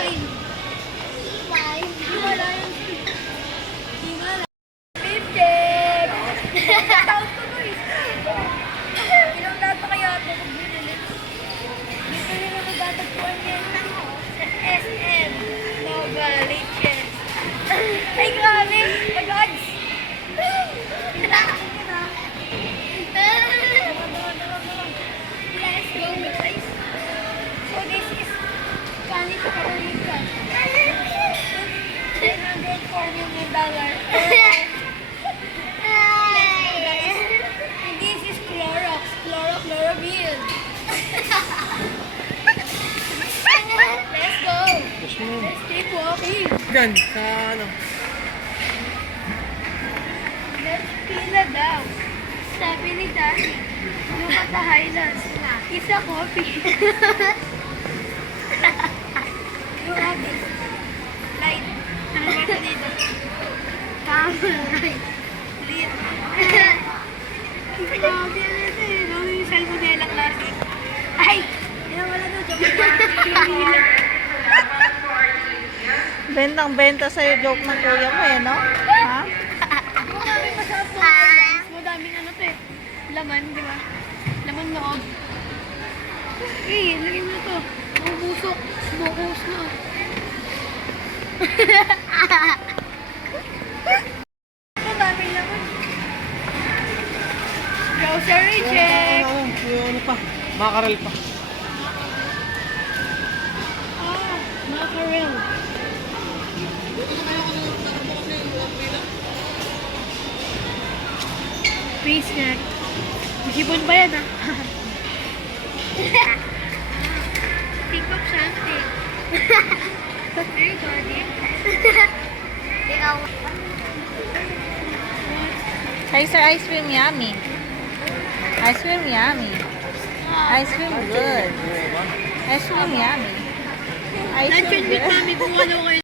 wine. Wine? Di wala yun. Di wala. Lipstick! Tawag ko to eh. Ilang lahat pa kaya ito kung binili? Dito nila matatagpuan yan. Sa SM. Nova Liches. Ay, grabe! Mag-odds! Let's go, guys. So this is Spanish Carolina. $904 million. Guys, and this is Clorox. Chlorophyll. Let's go. Let's keep walking. Gan, sa ano? Let's pila daw. Sabi ni Daddy, look at the highlands. It's a coffee. Look at this. Light. Ano ba ito dito? Camera light. Lit. Grabe na ito eh. Gawin yung salmonella classic. Ay! Yan wala doon. Bentang-benta sa'yo joke ng kuya mo eh, no? Ha? Madaming masarap na guys. Madaming ano to eh. Laman, di ba? Laman loob. Eh, lagyan mo na to. Mabusok. Smokos na. Madaming laman. Grocery check. Ano pa? Mackerel pa. Ah, mackerel. Face snack. Sipon pa yan ah. Think of something. There you go, dear. Ikaw. Hi, sir. Ice cream yummy. Ice cream yummy. Ice cream good. Ice cream yummy. Ice Luncheon cream meat good. namin kung ano kayo